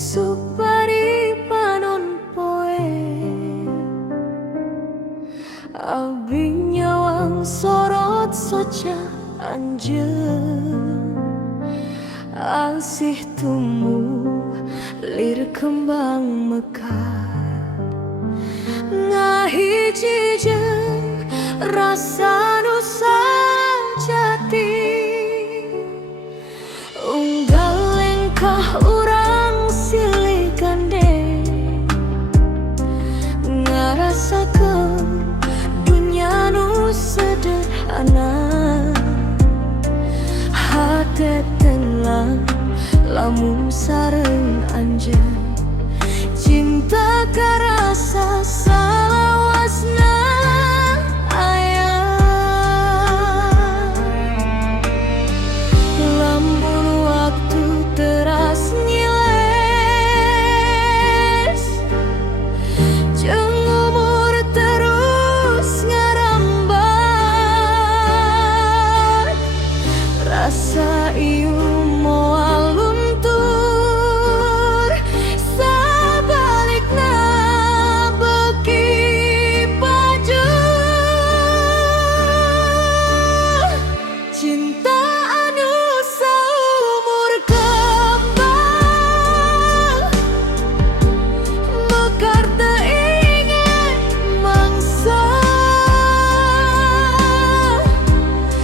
supari panon poe abi nyawang sorot soca anjeun asih tumbuh lir kembang mekar ngahiji jeung rasa nu sajati unggal lengkah urang silih gandeng ngarasakeun dunya nu sederhana hate tenang lamun sareng anjeun cinta karasa salawasna aya lamun waktu teras ngiles jeung umur terus ngarambat rasa ieu moal luntur sabalikna beuki paju cinta anu saumur kembang mekar teu inget mangsa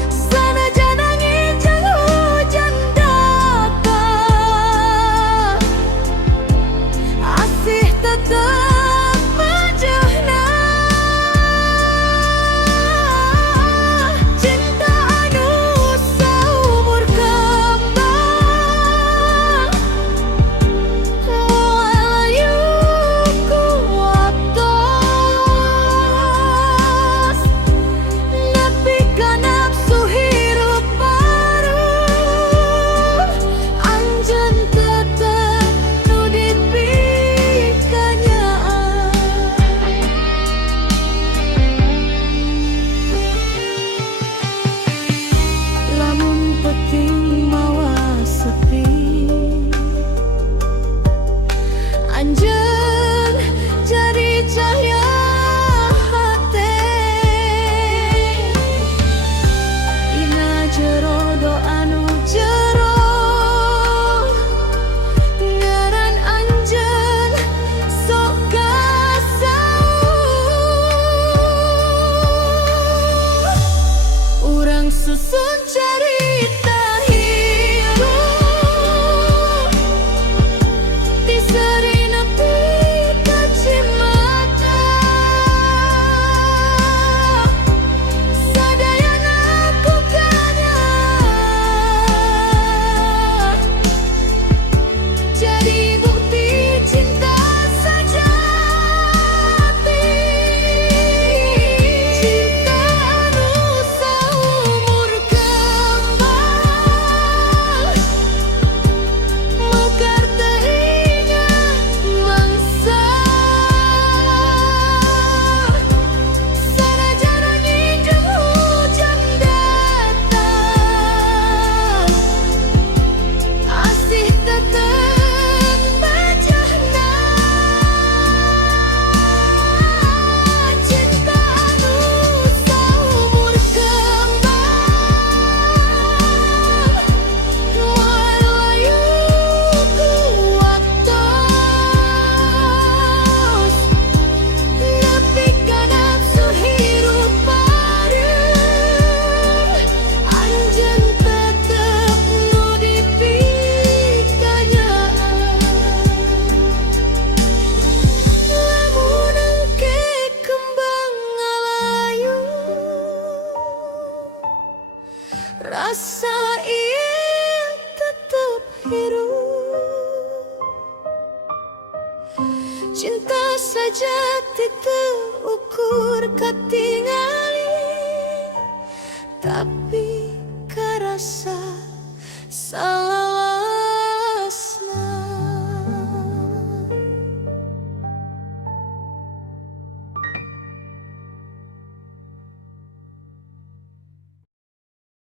sanajan angin jeung hujan datang asih tetep wajahna cinta anu saumur kembang moal ayu ku watos nepi ka nafsu hirup baru anjeun tetep nu dipikanyaan lamun penting mawa sepi anjeun jadi cahya hate dina jero doa nu jero ngaran anjeun sok kasau urang susun carita hirup ti seri nepi ka cimata sadayana ku kadat jadi bukti cinta sajati cinta anu saumur kembang mekar teu inget mangsa sanajan angin jeung hujan datang asih tetep wajahna cinta anu saumur kembang moal ayu ku watos nepi ka nafsu hirup bareng anjeun tetep nu dipikanyaan lamun engke kembang ngalayu rasa ieu tetep hirup cinta sajati teu ukur katingali tapi karasa salah